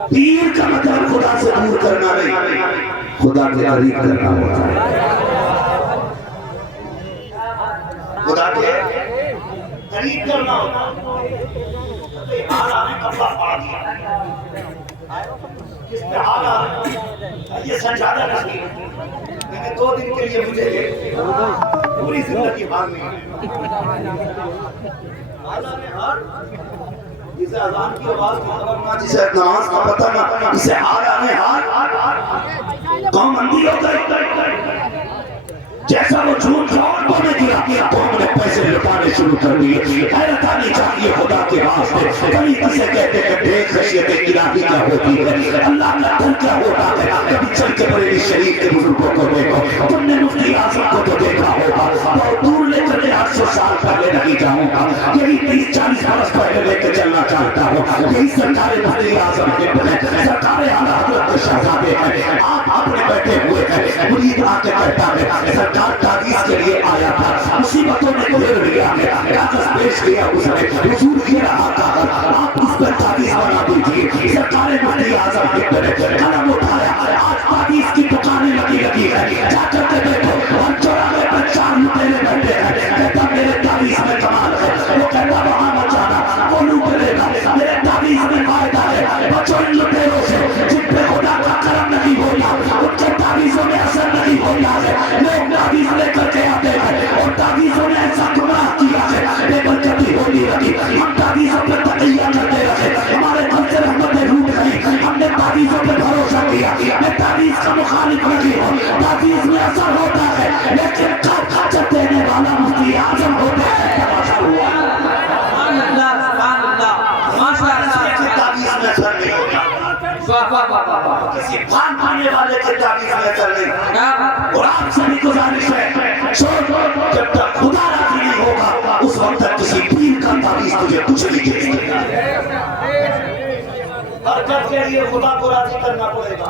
पीर का मतलब खुदा से दूर करना नहीं, खुदा के करीब करना होता है। खुदा के करीब करना होता है। हाल आने कपड़ा फाड़ दिया, किस पे हाल आ ये सजादा नहीं। मैंने 2 दिन के लिए मुझे पूरी जिंदगी भागनी हाल आने हाल, जिसे अज़ान की आवाज की खबर ना, जिसे नमाज का पता ना, इसे हाल आने हाल कौम अंधी हो गई। जैसा वो झूठ को ने दिया तो हमने पैसे लुटाने शुरू कर दिए। हैरत आनी चाहिए खुदा के वास्ते। कभी किसे कहते हैं देख खशियत इलाही क्या होती है, अल्लाह का डर क्या होता है। कभी चल के बरेली शरीफ के बुजुर्गों को देखो, तुमने मुफ्ती आजम को तो देखा होगा। बहुत दूर ले चले 800 साल पहले नहीं जाऊंगा, यही 30-40 बरस पहले लेके चलना चाहता हूँ। यही सरकार मुफ्ती आजम के सरकार आला हज़रत के शहजादे हैं। आप अपने बैठे हुए हैं, मुरीद आके कहता है सरकार ताबीज़ के लिए आया था, मुसीबतों ने घेर लिया, कागज पेश किया उसने, हुजूर की रहा था, आप उस पर ताबीज़ बना दीजिए। सरकार मुफ्ती आज़म के कदम उठाया, आज ताबीज़ की दुकानें लगी है, जाकर के देखो और चौराहे पर 4 लुटेरे बैठे हैं। कहता मेरे ताबीज़ में कमाल है, वो कहता वहाँ मत जाना, वो लूट लेगा, मेरे ताबीज़ में फायदा है। बचो इन लुटेरों से जिन पे खुदा का करम नहीं होता, उनके ताबीज़ों में असर नहीं होता है। लोग ताबीज़ लेकर के आते हैं और ताबीज़ों ने ऐसा गुनाह किया है, बेबरकती होती रही। हम ताबीज़ों पर तकैया करते रहे, हमारे दिल से रहमतें रूठ गई, हमने ताबीज़ों पर भरोसा किया। मैं ताबीज़ का मुखालिफ नहीं हूँ, ताबीज़ में असर होता है, लेकिन खाचर देने वाला मुफ्ती आज़म होता है। किसी भान पाने वाले के ताबीज़ में असर नहीं। और आप सभी गुजारिश है, जब तक खुदा राजी नहीं होगा उस वक्त तक किसी पीर का ताबीज़ तुझे कुछ नहीं दे सकता। बरकत के लिए खुदा को राजी करना पड़ेगा,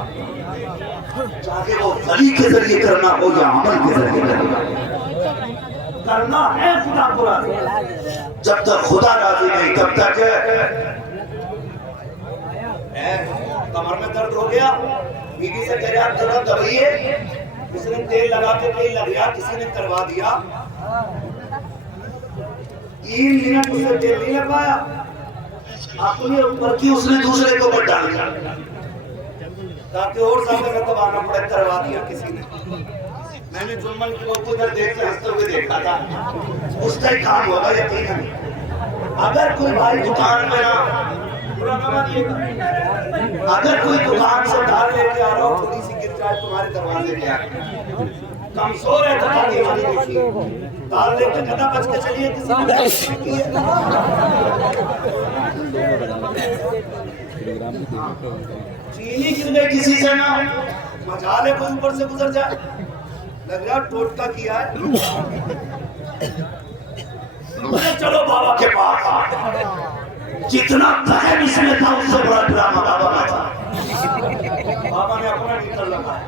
चाहे वो वली के जरिए करना हो या अमल के जरिए करना है। खुदा को राजी जब तक खुदा राजी नहीं तब तक कमर में दर्द हो गया, बीवी से कह रहा तुरंत दवाइए, किसी ने तेल लगा के तेल लग गया, किसी ने करवा दिया, 3 मिनट उसे तेल नहीं लगवाया, अपने ऊपर की उसने दूसरे को ऊपर डाल दिया ताकि और सामने से दबाना पड़े, करवा दिया किसी ने। मैंने जुम्मन को उधर देख के हंसते हुए देखा था, उसका ही काम होगा यकीनन। अगर कोई भाई दुकान में ना अगर कोई दुकान से दाल लेके आ रहा हो, थोड़ी सी गिर जाए तुम्हारे दरवाजे पे आके, कमजोर है तो ताकि वाली देखिए, दाल लेके कदा बच के चलिए, किसी ने चीनी गिर गई किसी से ना, मजाल है कोई ऊपर से गुजर जाए, लग रहा टोटका किया है। चलो बाबा के पास, जितना बहन इसमें था उससे बड़ा ड्रामा बाबा का था। बाबा ने अपना मीटर लगाया,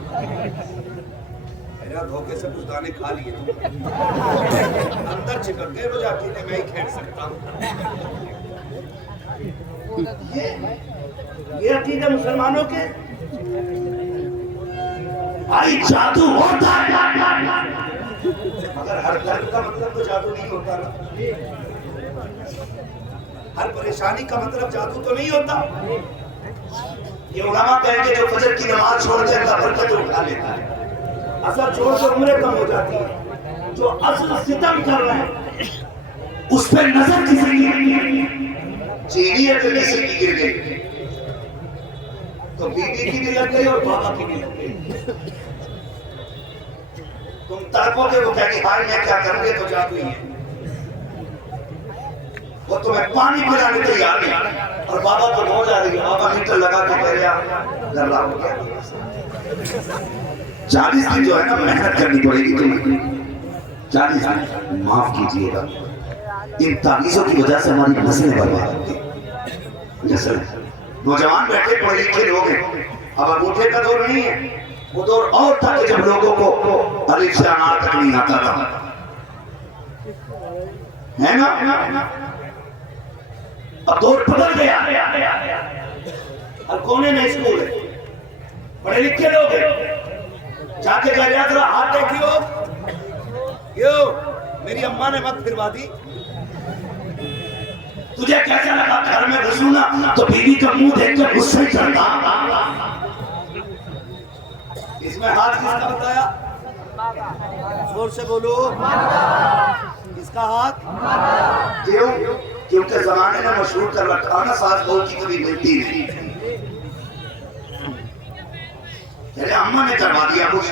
मेरा धोखे से कुछ दाने खा लिए, अंदर चिपक गए, मुझे अकेले मैं ही खेल सकता हूँ। ये अकीदा मुसलमानों के भाई जादू होता है, मगर हर दर्द का मतलब तो जादू नहीं होता ना, हर परेशानी का मतलब जादू तो नहीं होता। ये उलमा कहेंगे जो फजर की नमाज छोड़ के अल्लाह बरकत उठा लेता है, असर छोड़ कर उम्रें कम हो जाती है। जो असल सितम कर रहे हैं उस पर नजर किसी की चीनी है, किसी की गिर गई तो बीवी की भी लग गई और बाबा की भी लग गई। तुम तड़पोगे, वो कहेगी भाई मैं क्या करूंगे, तो जादू ही है। वो तुम्हें पानी पिलाने तैयार नहीं और बाबा तो हो जा रही है, बाबा मीटर लगा के कह रहा गल्ला हो गया। 40 दिन जो है ना मेहनत करनी पड़ेगी तुम्हें, 40 दिन माफ कीजिएगा। इन ताबीज़ों की वजह से हमारी नस्लें बर्बाद होती। जैसे नौजवान बैठे पढ़े लिखे लोग हैं, अब अंगूठे का दौर नहीं है, वो दौर और था कि जब लोगों को अलिफ से अनार तक नहीं आता था, है ना। अब दौर बदल गया, और कोने में स्कूल है, पढ़े लिखे लोग हैं, जाके कह रहा था हाथ देखियो, यो मेरी अम्मा ने मत फिरवा दी। तुझे कैसा लगा घर में घुसूं ना तो बीवी का मुंह देखकर गुस्सा चढ़ता। इसमें हाथ किसका बताया? जोर से बोलो। इसका हाथ क्यों? क्योंकि जमाने ने मशहूर कर रखा ना सास बहू की कभी मिलती नहीं। तेरे अम्मा ने करवा दिया कुछ,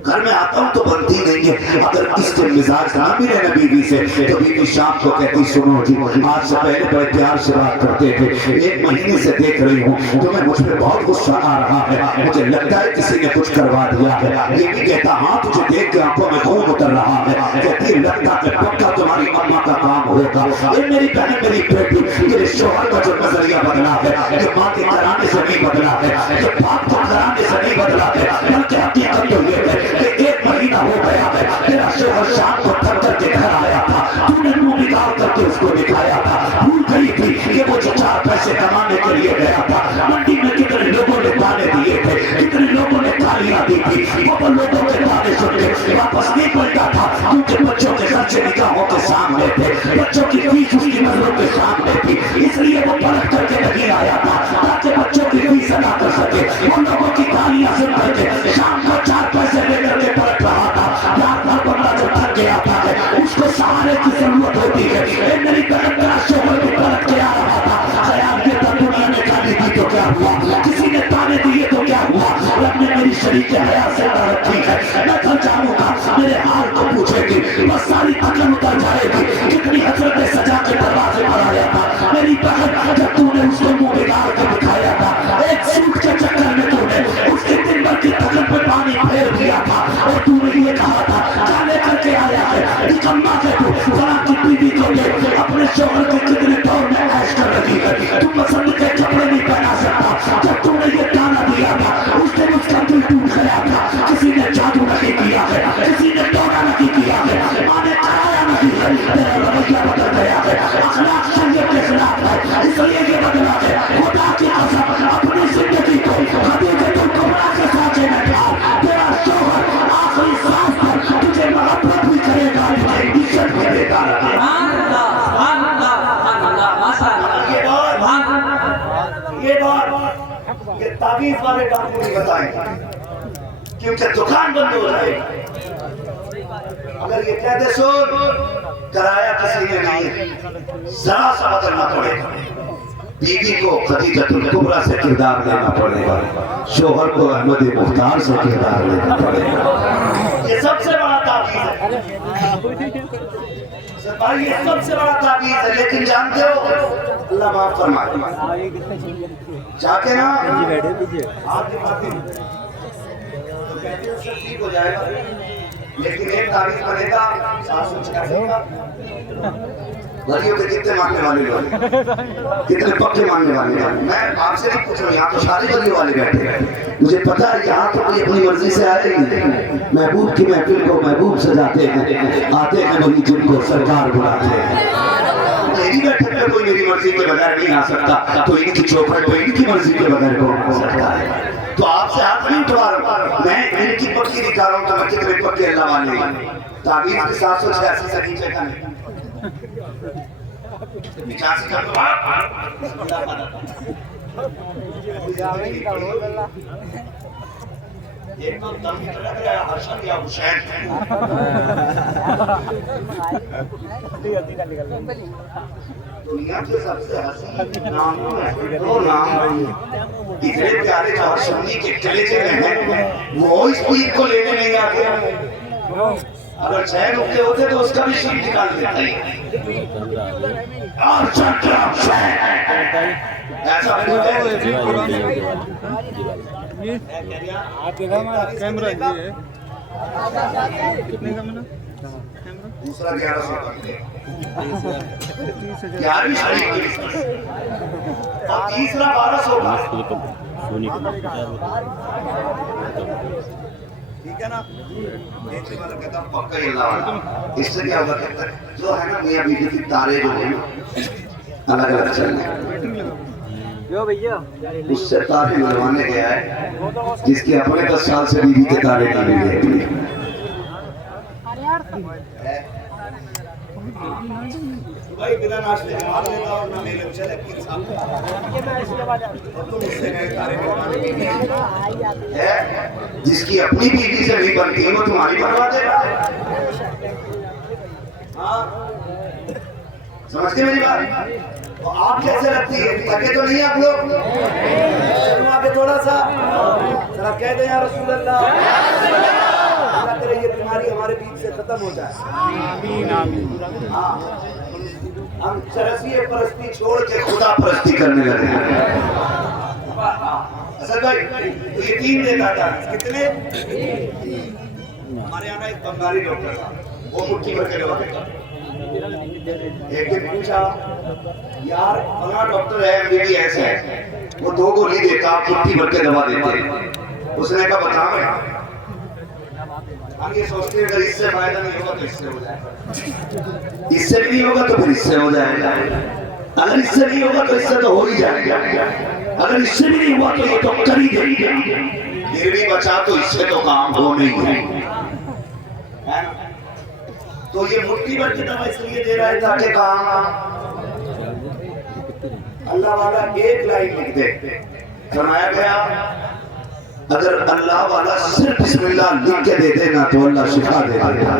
घर में आता हूँ तो बनती नहीं है। अगर इसके मिजाज ना मिले ना बीवी से तो बीवी शाम को कहती सुनो जी आज से पहले बड़े प्यार से बात करते थे, 1 महीने से देख रही हूँ तुम्हें मुझ पर बहुत गुस्सा आ रहा है, मुझे लगता है किसी ने कुछ करवा दिया है। ये भी कहता हाँ तुझे देख के आंखों में खून उतर रहा है, कहती लगता है पक्का तुम्हारी अम्मा का काम होगा। ये मेरी बहन मेरी बेटी तेरे शोहर का जो नजरिया बदला है, ये माँ के घराने से नहीं बदला है, ये बाप के घराने से नहीं बदला है, बल्कि हकीकत तो ये है कि 1 महीना हो गया है तेरा शोहर शाम को थक करके घर आया था, तूने मुंह निकाल करके उसको दिखाया था, भूल गई थी कि वो जो 4 पैसे कमाने के लिए गया था। मंडी में कितने लोगों ने ताने दिए थे, कितने लोगों ने तालियां दी थी, वो लोगों के ताने सुन के वापस नहीं पलटा था क्योंकि बच्चों के खर्चे निगाहों के सामने थे, बच्चों की फीस उसकी नजरों के सामने थी, इसलिए वो पलट करके नहीं आया था ताकि बच्चों की फीस अदा कर सके। उन लोगों की तालियां सुन करके शाम को 4 पैसे लेकर के पलट रहा था। बंदा जो थक गया था उसको सहारे की जरूरत होती है। मेरी बहन का शोहर भी पलट के आ रहा था, ख्याल ये था दुनिया ने गाली दी तो क्या हुआ, किसी ने ताने दिए तो क्या हुआ, रब ने मेरी शरीक हया से रखी है। मैं घर जाऊंगा मेरे हाल को पूछेगी, बस सारी अकल उतर जाएगी। कितनी हजरत ने सजा के दरवाजे पर आया था मेरी बहन, जब तूने उसको मुंह बिगाड़ के दिखाया था, एक सूट के चक्कर में तूने उसके दिन भर की थकन पे पानी फेर दिया था और तूने ये कहा था क्या लेकर के आया है निकम्मा से तू फला की बीवी को ले अपने शोहर के कितने दौर में ऐश कर रही है, तू पसंद के कपड़े नहीं पहना सकता। जब तूने ये ताना दिया था उस दिन उसका दिल टूट गया था। किसी ने जादू नहीं किया है, किसी ने टोना नहीं किया है, माँ ने कराया नहीं है, तेरा रवैया बदल गया है, अखलाक शरीयत के खिलाफ है, इसलिए ये बदला है। खुदा की कसम अपनी जिंदगी को खदीजतुल कुबरा के साथे में डाल, तेरा शोहर आखिरी सांस तक तुझे मोहब्बत भी करेगा, तुझे इज्जत भी देगा। ये ताबीज वाले डॉक्टर नहीं बताएंगे क्योंकि दुकान बंद हो जाएगी। अगर ये कह दे सुन कराया किसी ने नहीं, जरा सा बदलना पड़ेगा। बीवी को खदीजतुल कुबरा से किरदार लेना पड़ेगा, शोहर को अहमद मुख्तार से किरदार लेना पड़ेगा। ये सबसे बड़ा ताबीज है, ये सबसे बड़ा ताबीज है। लेकिन जानते हो अल्लाह माफ फरमाए, जाके ना आप ठीक हो जाएगा। लेकिन एक ताबीज बनेगा 786 का। वलियों के कितने मानने वाले लोग, कितने पक्के मानने वाले लोग। मैं आपसे नहीं पूछ रहा हूँ, यहाँ तो सारे वलियों वाले बैठे हैं। मुझे पता है यहाँ तो कोई अपनी मर्जी से आए नहीं, महबूब की महफिल को महबूब सजाते हैं, आते हैं वही जिनको सरकार बुलाते हैं। मेरी बैठक में कोई मेरी मर्जी के बगैर नहीं आ सकता, तो इनकी चौखट तो इनकी मर्जी के बगैर कौन आ सकता है। तो आपसे हाथ नहीं उठवा रहा, मैं इनकी पक्की दिखा रहा हूँ तो मैं कितने पक्के अल्लाह वाले। ताबीज की 786 से नीचे का नहीं, 85 का तो एक तो दम लग रहा है हसन या हुसैन। दुनिया के सबसे हसीन नाम दो नाम इतने प्यारे जो हसनी के कलेजे में हैं, वो इस पीर को लेने नहीं आते। अगर चैन उठते होते तो उसका भी शीट निकाल देते हैं। और ऐसा बोलते हैं कैमरा ये है कितने का मैंने दूसरा 1100 का 11 और तीसरा 1200 का। ठीक है ना, देखने वाला कहता पक्का ही अल्लाह। इससे क्या होगा कहता जो है ना मियां बीवी की तारे जो है अलग अलग चलने उससे तारे बनवाने गया है जिसके अपने 10 साल से बीवी के तारे नहीं मिले। भाई बिना नाश्ते के मार लेता और ना मेले चले जिसकी अपनी बीवी से नहीं बनती है वो तुम्हारी बनवा देगा। हाँ समझते मेरी बात? तो आप कैसे लगती है? थके तो नहीं आप लोग? आगे थोड़ा सा जरा कह दे यार रसूल अल्लाह, अल्लाह करे ये बीमारी हमारे बीच से खत्म हो जाए। आमीन आमीन। हाँ हम चरसिए परस्ती छोड़ के खुदा परस्ती करने लगे हैं। असल भाई तो ये 3 देता था। कितने? हमारे यहाँ एक बंगाली डॉक्टर था, वो मुट्ठी भर के दवा देता। एक दिन पूछा यार फला डॉक्टर है MBBS है, वो 2 गोली देता, आप मुट्ठी भर के दवा देते। उसने कहा बताओ। हम ये सोचते हैं अगर इससे फायदा नहीं होगा तो इससे हो जाएगा, इससे भी नहीं होगा तो फिर इससे हो जाएगा, अगर इससे नहीं होगा तो इससे तो हो ही जाएगा, अगर इससे भी नहीं हुआ तो ये तो कर ही देगा, फिर भी बचा तो इससे तो काम हो नहीं है। तो ये मुट्ठी भर की दवा इसलिए दे रहा है ताकि काम अल्लाह वाला एक लाइन लिख दे। फरमाया गया अगर अल्लाह वाला सिर्फ बिस्मिल्लाह लिख के दे देना तो अल्लाह शिफा दे देगा।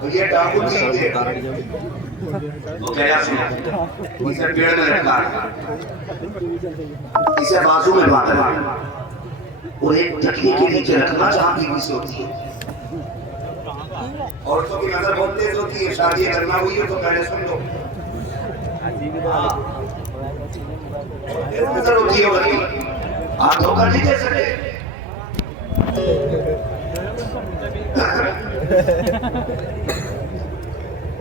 तो ये डाकू ठीक थे, वो क्या सुनो, इसे पेड़ में रखा, इसे बाजू में बांधा और एक तकिए के नीचे रखना जहाँ बीवी सोती है। औरतों की नजर बहुत तेज होती है, शादी करना हुई है तो पहले सुन लो, नजर होती है, आप धोखा नहीं दे सकते।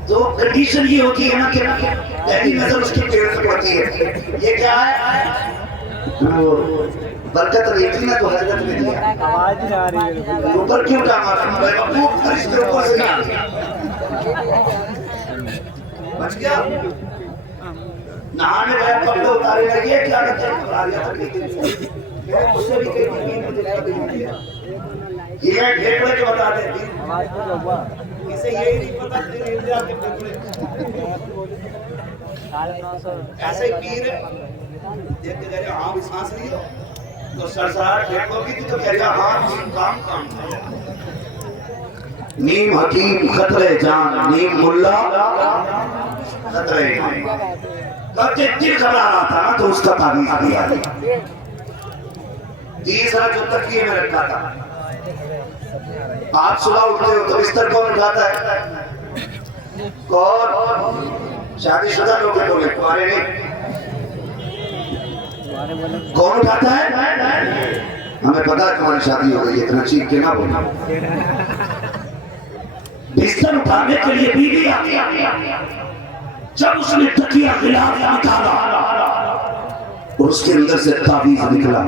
तो कंडीशन ये होती है ना कि पहली नजर उसकी पेड़ से पड़ती है। ये क्या है? बरकत रही थी ना तो हरकत में दिया, आवाज नहीं आ रही है, ऊपर क्यों टांगा रहा? फरिश्ते ऊपर से नहीं बच गया। नहाने गया कपड़े उतारे लगे, क्या करते हैं? उससे भी कहीं ये है ढेकड़े जो बता देती, इसे यही नहीं पता ऐसे ही पीर देख के कह हाँ सांस लियो तो सरसराहट ढेकड़ों की तो कह रहा हाँ काम नीम हकीम खतरे जान, नीम मुल्ला खतरे तब दिल घबरा रहा था ना तो उसका ताबीज दिया। तीसरा जो तकिए में रखा था, आप सुबह उठते हो तो बिस्तर कौन उठाता है? कौन? शादीशुदा लोग बोले, तुम्हारे नहीं। कौन उठाता है? हमें पता है तुम्हारी शादी हो गई, इतना चीख के ना बोला। बिस्तर उठाने के लिए बीवी आती, जब उसने तकिया गिलाफ निकाला और उसके अंदर से ताबीज निकला,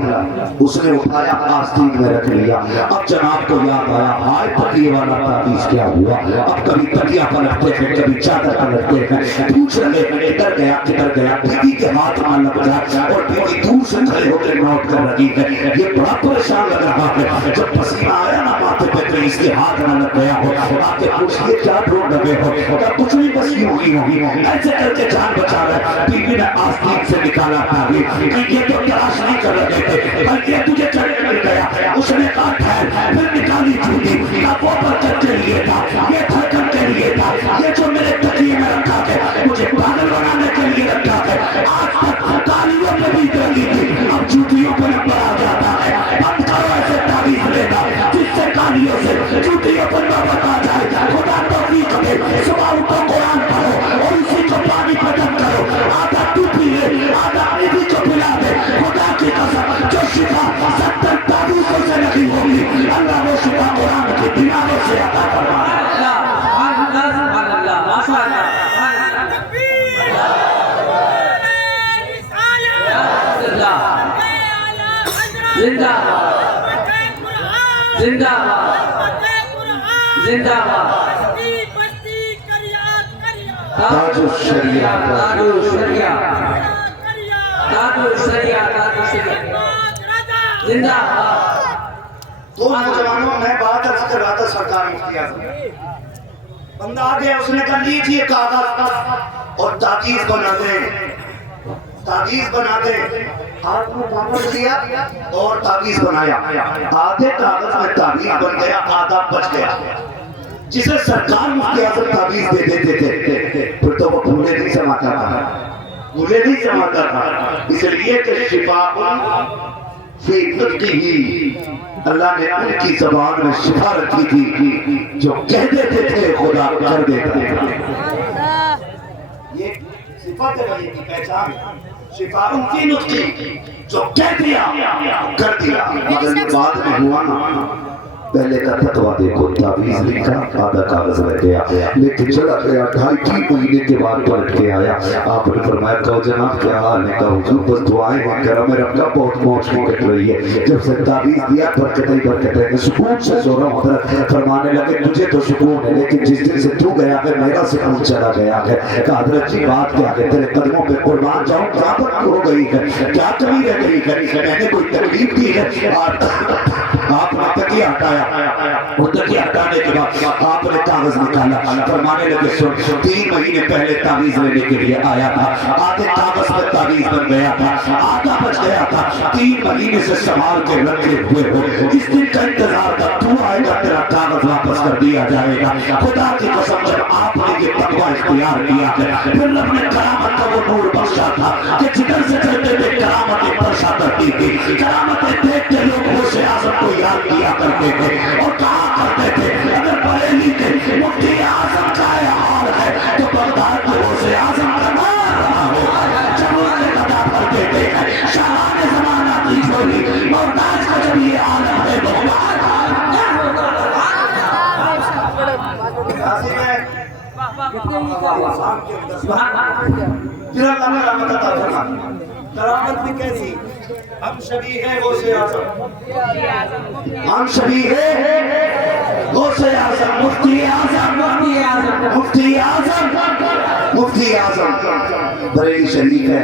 उसने उठाया आस्तीन में रख लिया। अब जनाब को याद आया हाय तकिए वाला ताबीज क्या हुआ। अब कभी तकिया पलटते हैं, कभी चादर पलटते हैं, पूछ रहे हैं किधर गया। बीवी के हाथ में लग जाए और बीवी दूर से खड़े होकर नोट कर रही है। ये बड़ा परेशान लग रहा है। जब पसीना आया ना माथे पे तो इसके हाथ में लग गया हो, आके पूछिए क्या ढूंढ रहे हो? क्या कुछ नहीं, बस यूं ही ऐसे करके जान बचा रहे। बीवी ने आस्तीन से निकाला ताबीज, ये तो तलाश नहीं कर रहे थे, बल्कि तुझे चढ़ मिल गया। उसने कहा ठहर, फिर निकाली जूती, वो बरकत के लिए था, ये धड़कन के लिए था, ये जो मेरे तकिए में रखा है मुझे पागल बनाने के लिए रखा है। आज तक तालियों में भी रंगी थी, अब जूतियों पर नंबर आ जाता है। बंद करो ऐसे ताबीज लेना जिससे तालियों से जूतियों पर नंबर आ जाए। खुदा तौफीक दे, सुबह उठो कुरान पढ़ो और उसी को पानी पसंद करो। आधा तू पी ले, आधा बीवी को पिला दे। खुदा की कसम जो शिफा 70 ताबीज़ों से नहीं होगी, अल्लाह वो शिफा कुरान की बीमारियों से अता फरमाए। तो नौजवानों, मैं बात अर्ज कर रहा था सरकार मुफ्ती आजम, बंदा आ गया, उसने कहा लीजिए कागज और ताकीज बना दे, ताकीज बना दे। हाथ में कागज लिया और ताकीज बनाया, आधे कागज में ताकीज बन गया, आधा बच गया। जिसे सरकार मुफ्ती आजम ताकीज दे देते थे फिर तो वो भूले नहीं समाता था, भूले नहीं समाता था। इसलिए कि शिफा ही अल्लाह ने उनकी जबान में शिफा रखी थी, जो कह देते थे खुदा कर देता था। ये सिफत है वली की पहचान, शिफा उनकी नुक्ती, जो कह दिया कर दिया। मगर बाद में हुआ ना, पहले का फतवा देखो, तावीज लिखा, आधा कागज रह गया, लेकिन चला गया 2.5 महीने के बाद पलट के आया। आपने फरमाया कहो जनाब क्या हाल है? कहा हुजूर बस दुआएं मत करो, मेरा रब का बहुत मौज की कट रही है। जब से तावीज दिया बरकत ही बरकत है, सुकून से सो रहा हूं। फरमाने लगे तुझे तो सुकून है, लेकिन जिस दिन से तू गया है मेरा सुकून चला गया है। कहा हजरत जी बात क्या है? तेरे कदमों पे कुर्बान जाऊं, क्या बात हो गई है, क्या कमी रह गई है, मैंने कोई तकलीफ दी है? आपने तकिया हटाया, वो तकिया हटाने के बाद आपने कागज निकाला, फरमाने लगे सुन, 3 महीने पहले तावीज लेने के लिए आया था, आधे कागज में तावीज बन गया था, आधा बच गया था, 3 महीने से संभाल के रखे हुए हो, इस दिन का इंतजार कर, तू आएगा तेरा कागज वापस कर दिया जाएगा। खुदा की कसम जब आपने ये तकवा इख्तियार किया है, फिर रब ने करामत का वो नूर बख्शा था कि जिधर से चलते थे करामतें बर्षा करती थी। करामतें देख के लोग गौसे आजम को याद किया करते थे और कहा करते थे अगर बरेली के मुफ्ती आजम का हाल है तो बगदाद के गौसे आजम का नाम रहा हो। जब उन्होंने कथा करते थे शाहाने ज़माना की छोड़ी और आज का जब ये आलम है करामत भी कैसी, हम शबी है गौसे आजम, हम शबी है गौसे आजम, मुफ्ती आजम, मुफ्ती आजम, मुफ्ती आजम। बरेली शरीफ है,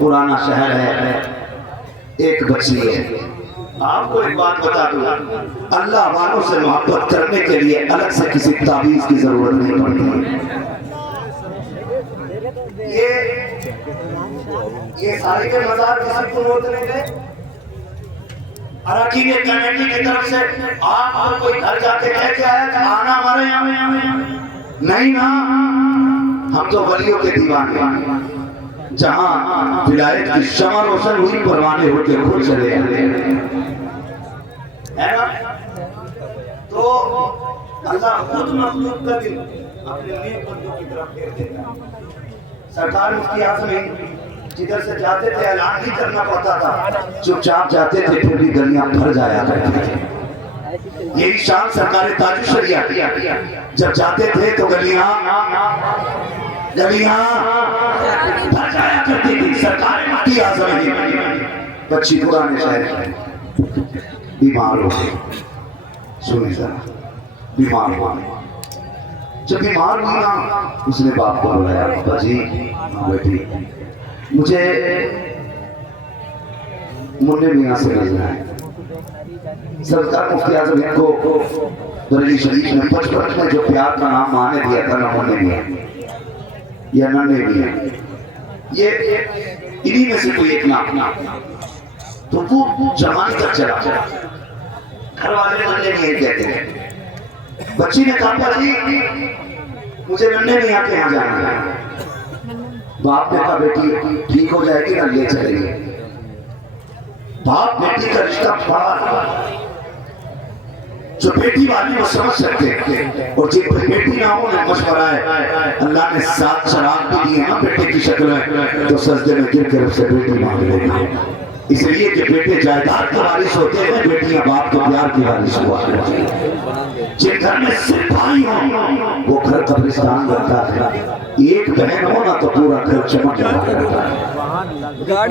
पुराना शहर है, एक बच्ची है। आपको एक बात बता दूं, अल्लाह वालों से मोहब्बत करने के लिए अलग से किसी तावीज की जरूरत नहीं पड़ती। ये सारे के मजार किसी को नोट नहीं गए। अराकीन कमेटी की तरफ से आप कोई घर जाके कह के आया कि आना हमारे यहाँ नहीं ना, हम तो वलियों के दीवाने, जहां विलायत की शमा रोशन हुई परवाने होके खुद चले है ना। तो अल्लाह खुद मखलूक का दिल अपने नेक बंदों की तरफ फेर देता है। सरकार मुफ्ती आजम जिधर से जाते थे ऐलान ही करना पड़ता था, चुपचाप जाते थे, फिर भी गलियां भर जाया करती थी। यही शान सरकार ताजुल शरिया की, जब जाते थे तो गलियां भर जाया करती थी। सरकार मुफ्ती आजम बच्ची पुराने शहर बीमार हो गई, सुने जरा, बीमार हुआ। जब बीमार हुई ना, उसने बाप को बुलाया, बाबा जी बेटी मुझे मुन्ने मियां से मिलना है। सरकार मुफ्ती आजम को बरेली शरीफ में बचपन में जो प्यार का नाम माँ ने दिया था ना, मुन्ने मियां या नन्हे मियां, ये इन्हीं में से कोई एक नाम। तो वो जवानी तक चला, घर वाले नन्हे मियां कहते हैं। बच्ची ने कहा जी मुझे नन्हे मियां के यहाँ जाना है। बाप ने कहा बेटी ठीक हो जाएगी ना, ले चलेंगे। बाप बेटी का रिश्ता बड़ा, जो बेटी वाली वो समझ सकते हैं, और जिन बेटी ना हो ना मशवरा है। अल्लाह ने 7 शराब भी दी है ना बेटे की शक्ल में, तो सजदे में गिर कर उससे बेटी मांग लेगी। इसलिए कि बेटे जायदाद के वारिस होते हैं, बेटियां बाप के प्यार की वारिस हुआ करती हैं। जिन घर में सिर्फ भाई हो वो घर कब्रिस्तान बनता है। एक बहन हो ना तो पूरा घर चमक रहता है।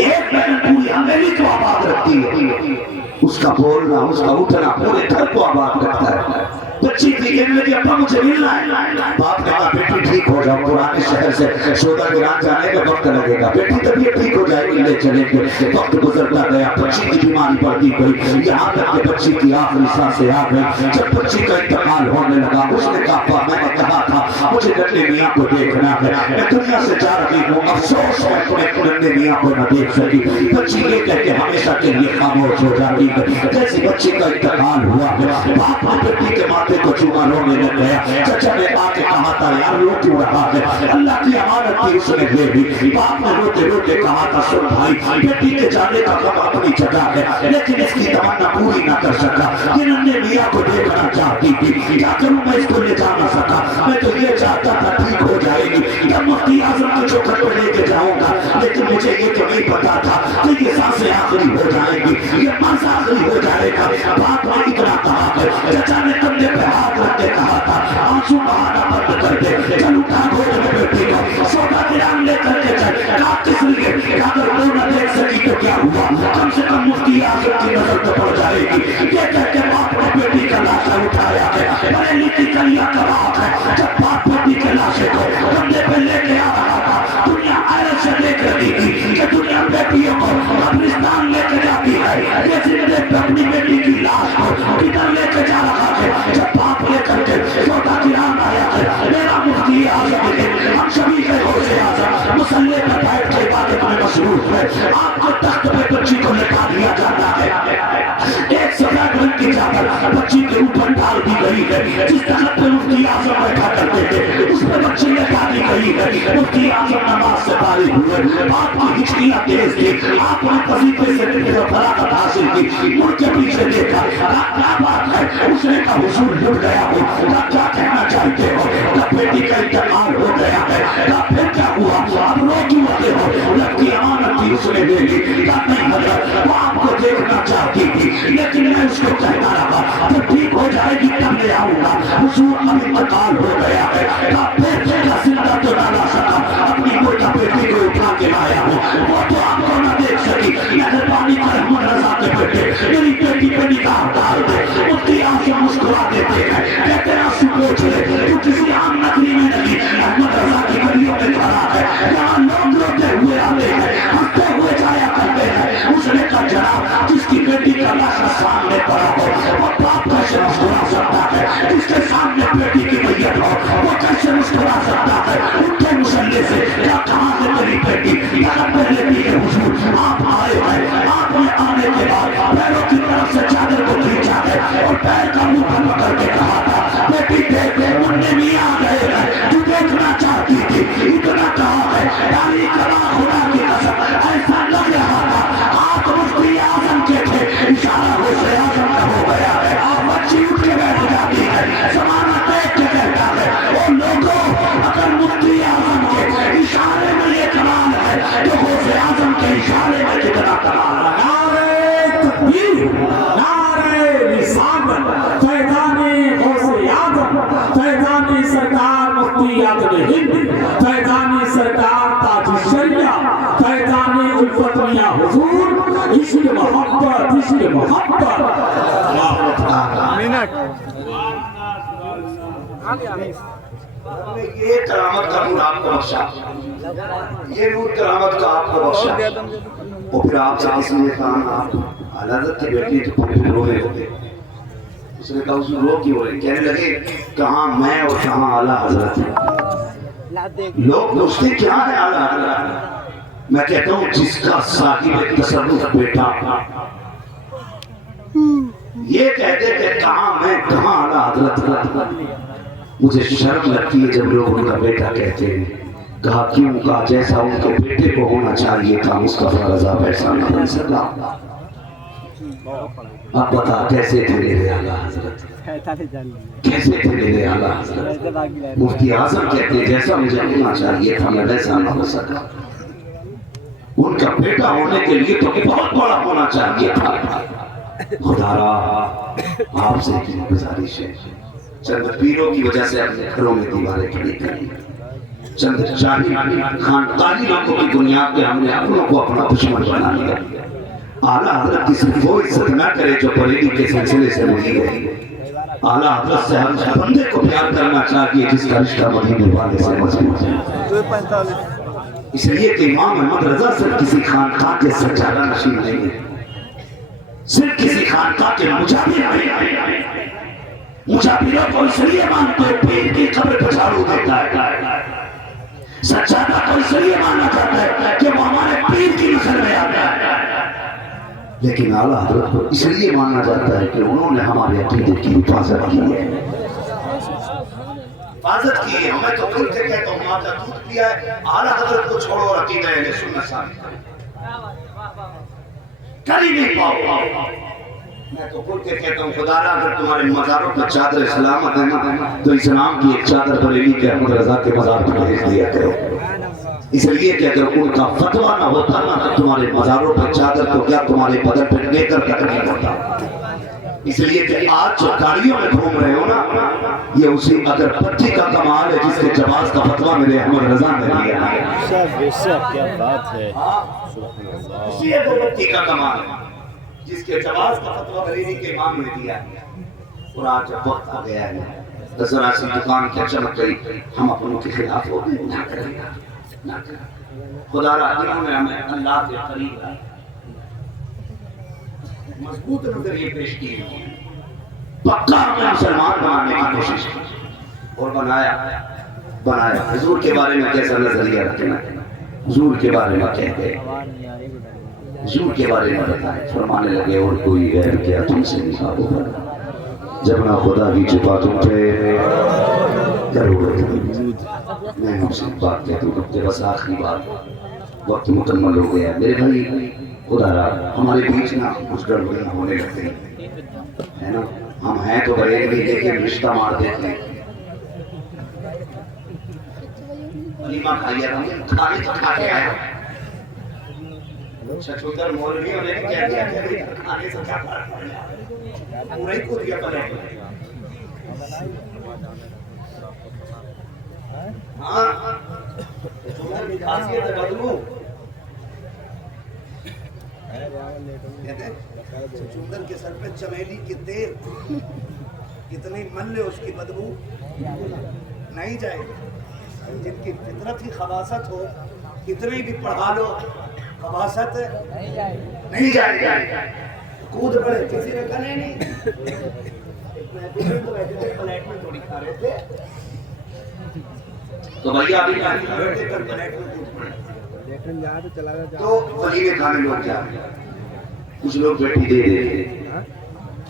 एक बहन पूरी हवेली को आबाद रखती है, उसका बोलना उसका उठना पूरे घर को आबाद रखता है। बच्ची थी कहने लगी अब्बा मुझे मिलना है। बाप ने कहा बेटी ठीक हो जाओ, पुराने शहर से शोधा गिरान जाने का वक्त लगेगा, बेटी तबीयत ठीक हो जाएगी, ले चलेंगे। वक्त गुजरता गया, बच्ची की बीमारी बढ़ती गई, यहाँ तक कि बच्ची की आखिरी सांसें आ गई। जब बच्ची का इंतकाल होने लगा उसने कहा मैंने कहा था मुझे नन्हे मियाँ को देखना है, मैं दुनिया से जा रही हूँ, अफसोस है अपने नन्हे मियाँ को न देख सकी। बच्ची ये कह के हमेशा के लिए खामोश हो जाती है। जैसे बच्ची का इंतकाल हुआ बाप बेटी के माथे को चूमा रोने लग गया। चचा ने आके कहा था यार रो क्यों रहा है, अल्लाह की अमानत थी उसने दे दी। बाप ने रोते रोते कहा था सुन भाई बेटी के जाने का गम अपनी जगह है, लेकिन इसकी तमन्ना पूरी ना कर सका। ये नन्हे मियाँ को देखना चाहती थी, क्या करूं मैं इसको ले जा ना सका। मैं तो ये चाहता था ठीक हो जाएगी, जब मुफ्ती आजम के चौखट पर लेके जाऊंगा, लेकिन मुझे ये तो नहीं पता था कि ये सांसें आखिरी हो जाएगी, ये मर्ज आखिरी हो जाएगा। बाप ने इतना कहा है, चचा ने कंधे पे हाथ रख के कहा था आंसू बहाना बंद कर दे, चल उठा गोद में बेटी को सोना गिरान लेकर के चल। किस लिए अगर वो न देख सकी तो क्या हुआ, कम से कम मुफ्ती आजम की नजर तो पड़ जाएगी। ये कहते बाप ने बेटी का लाश उठाया है, बरेली की गलियां का रात है। जब बाप बेटी के लाशे को कंधे पे लेके आ रहा था, दुनिया हैरत से देख रही थी कि दुनिया बेटियों को कब्रिस्तान लेके जाती है, ये जिंदे पे अपनी बेटी की लाश को किधर लेके जा रहा है। जब बाप लेकर के छोटा गिरान आया है, मेरा मुफ्ती आजम है, हम सभी के होशे आजम मुसल्ले पर बैठ के बातें में मशरूफ है। आपको तख्त पे बच्ची को लेटा दिया जाता है, एक सफेद रंग की चादर बच्ची के ऊपर डाल दी गई है। जिस तख्त पे मुफ्ती आजम बैठा करते थे उस पर बच्ची लेटा दी गई है। मुफ्ती आजम नमाज से फारिग हुए, आपकी हिचकियां तेज थी, आपने वजीफे से फरागत हासिल की, मुड़ के पीछे देखा क्या बात है, उसने कहा हुजूर लुट गया हो, क्या कहना चाहते हो। तब बेटी का इंतकाल हो गया है, तब फिर क्या हुआ, आप रो क्यों आते हो, लगती अमानत थी उसने दे दी। नहीं हजरत वो आपको देखना चाहती थी, लेकिन मैं उसको कहता रहा जब ठीक हो जाएगी तब ले आऊंगा। हुजूर अब इंतकाल हो गया है, तब फिर जिंदा तो ना ला सका, अपनी मुर्दा बेटी को उठा के लाया हूँ, वो तो आपको ना देख सकी। मेहरबानी कर अहमद रजा के बेटे मेरी बेटी पे निकाह डाल दे। मुफ्ती आजम मुस्कुरा देते हैं, कहते हैं आंसू पोंछ ले, तू किसी आम नगरी में नहीं अहमद रजा की गलियों में खड़ा है, यहाँ लोग रोते हुए आते हैं, हंसते हुए जाया करते हैं। उसने कहा जनाब जिसकी बेटी का लाश सामने पड़ा हो वो बाप कैसे मुस्कुरा सकता है, जिसके सामने बेटी की मैयत हो वो कैसे मुस्कुरा सकता है। उनके मुसल्ले से क्या कहाँ से मेरी बेटी यहाँ पहले भी है हुजूर आप आए हैं, आपने आने के बाद पैरों की तरफ से चादर को खींचा है और पैर का मुंह पकड़ के कहा था बेटी देख मुन्ने भी आ गए हैं, तू देखना चाहती थी, इतना कहा है यानी कला खुदा की कसम ऐसा लग रहा था आप मुफ्ती आजम के थे। इशारा होशे आजम का हो गया है, आप बच्ची उठ के बैठ जाती है, जमाना देख के कहता है वो लोगों अगर मुफ्ती आजम के इशारे में ये कमाल है तो होशे आजम के इशारे में कितना कमाल है। नारे तकबीर, नारे रिसालत, फैज़ाने गौसे आज़म, फैज़ाने सरकार मुफ्ती आज़म हिंद, फैज़ाने सरकार ताज शरिया, फैज़ाने उल्फत मियां हुजूर, इश्क मोहब्बत, इश्क मोहब्बत। ये करामत का नूर आपको बख्शा, ये नूर करामत का आपको बख्शा। वो फिर आपसे इसलिए कहा आप हज़रत की बेटी तो फिर रो रहे होते। उसने कहा उसने रो क्यों रहे, कहने लगे कहाँ मैं और कहाँ आला हजरत है। लोग पूछते क्या है आला हजरत, मैं कहता हूँ जिसका साहिब तसर्रुफ बेटा ये कहते थे कहाँ मैं कहाँ आला हजरत। मुझे शर्म लगती है जब लोग उनका बेटा कहते हैं। कहा क्यों, कहा जैसा उनके बेटे को होना चाहिए था मुस्तफा रजा वैसा नहीं बन सका। अब बता कैसे थे मेरे आला हजरत, कैसे थे मेरे आला हजरत। मुफ्ती आजम कहते जैसा मुझे होना चाहिए था मैं वैसा न हो सका। उनका बेटा होने के लिए तो बहुत बड़ा होना चाहिए था। खुदारा आपसे इतनी गुजारिश है, चंद पीरों की वजह से अपने घरों में दीवारें खड़ी करी, चंद शाही खानदानी लोगों की बुनियाद पे हमने अपनों को अपना दुश्मन बना लिया। आला हजरत की सिर्फ वो इज्जत न करे जो बरेली के सिलसिले से मिली गई। आला हजरत से हम बंदे को प्यार करना चाहिए जिसका रिश्ता मदीने वाले से मजबूत है। इसलिए कि इमाम अहमद रजा सिर्फ किसी खानका के सच्चारा नशीन नहीं है, सिर्फ किसी खानका के मुजाहिर नहीं। मुजाहिरों को इसलिए मानते हैं पीर की कब्र पर झाड़ू देता है, सच्चारा को इसलिए माना जाता है कि वो हमारे पीर की नस्ल में आता है, लेकिन आला हजरत को इसलिए माना जाता है कि उन्होंने हमारे अकीदे की हिफाजत की है। हिफाजत की है। हमें तो खुद से कहता हूँ माँ का दूध पिया है, आला हजरत को छोड़ो और अकीदा है सुन्नत साबित कर ही नहीं पाओ। मैं तो खुद के कहता हूँ खुदारा अगर तुम्हारे मज़ारों पर चादर सलामत है ना तो इस्लाम की एक चादर बरेली के अहमद रजा के मज़ार पर भेज दिया करो। इसलिए कि अगर उनका फतवा ना होता ना तो तुम्हारे मज़ारों पर चादर तो क्या तुम्हारे बदन पर लेकर तक नहीं होता। इसलिए कि आज जो गाड़ियों में घूम रहे हो ना ये उसी अगरबत्ती का कमाल है जिसके जवाब का फतवा मेरे अहमद रजा ने दिया है। क्या बात है, उसी अगरबत्ती का कमाल है जिसके जवाब का फतवा बरेली के इमाम ने दिया है। और आज जब वक्त आ गया है तो जरा सी दुकान क्या चमक गई हम अपनों के खिलाफ हो गए। ना करेगा ना करेगा खुदारा इन्होंने हमें अल्लाह के करीब मजबूत नजरिए पेश किए, पक्का हमें मुसलमान बनाने की कोशिश की और बनाया। हुजूर के बारे में कैसा नजरिया रखना, हुजूर के बारे में कहते हुजूर के बारे में बताए। फरमाने लगे और कोई गैर क्या तुमसे निकालो जब ना खुदा की छुपा तुम पे मैं आपसे बात कहता हूँ बस आखिरी बात, वक्त मुकम्मल हो गया मेरे भाई। खुदा हमारे बीच ना कुछ गड़बड़ियाँ होने लगती है ना, हम हैं तो बड़े भी लेकिन रिश्ता मार देते हैं। वलीमा खाइए खाने तो खा के आया छछूतर मौलवियों ने क्या किया खाने से क्या फर्क पड़ा, पूरा ही कूद गया पलट। हाँ खासियत है बदलू चुंदन के सर पे चमेली के तेल कितनी मल्ले उसकी बदबू नहीं जाएगी। जिनकी फितरत की खबासत हो कितनी भी पढ़ा लो खबासत नहीं जाएगी। कूद पड़े किसी ने कहा नहीं प्लेट में थोड़ी खा रहे थे तो भैया अभी प्लेट में कूद पड़े तो वलीमे खाने लोग जा कुछ लोग बैठी दे देते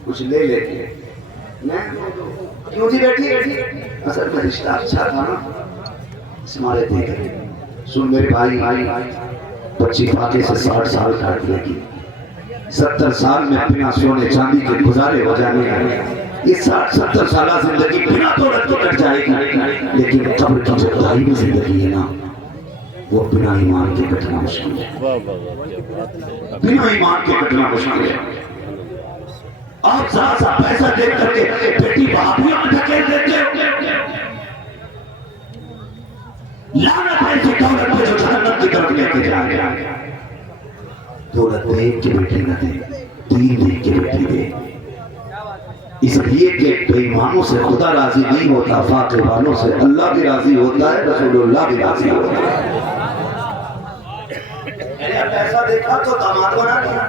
कुछ ले लेते क्यों जी बैठी असल में रिश्ता अच्छा था ना हमारे देख सुन मेरे भाई 25 फाके से 60 साल काट लेगी 70 साल में बिना सोने चांदी के गुजारे हो जाने ये 60-70 साल जिंदगी बिना दौलत के कट जाएगी, लेकिन कब्र की जो खुदाई में जिंदगी है ना वो बिना ईमान के कटना मुश्किल है। बिना ईमान के कटना मुश्किल है। आप जरा सा पैसा देख करके बेटी भाभियों में धकेल देते हो, लानत है इस दौलत पे जो जहन्नम की तरफ लेके जा रहा है। दौलत देख के बेटी न दे, दीन देख के बेटी दे। इसलिए कि बेईमानों से खुदा राजी नहीं होता, फाके वालों से अल्लाह भी राजी होता है, रसूलुल्लाह भी राजी होता है। पैसा देखा तो दामाद बना दिया।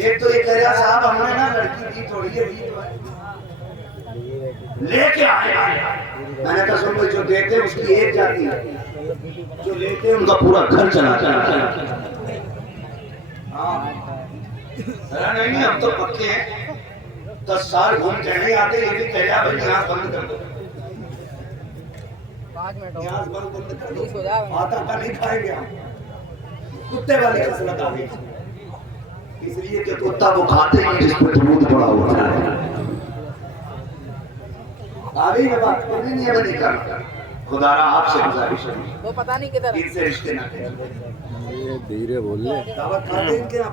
एक तो ये कह रहा साहब हमने ना लड़की दी थोड़ी है लेके आए। मैंने कहा सुन जो देते हैं उसकी एक जाती है, जो लेते हैं उनका पूरा घर चला जाता है। नहीं हम तो पक्के हैं, 10 साल घूम के नहीं आते, ये भी कह रहा भाई यहाँ बंद कर दो, यहाँ बंद कर दो, आता का नहीं खाएंगे हम। कुत्ते वाली खसलत आ गई, इसलिए कि कुत्ता वो खाते हैं जिसमें दूध पड़ा होता है। आगे ये बात करनी नहीं है बनी कर खुदारा आपसे गुजारिश है वो पता नहीं किधर इनसे रिश्ते ना करें। धीरे बोल ले। दावत खाते हैं क्या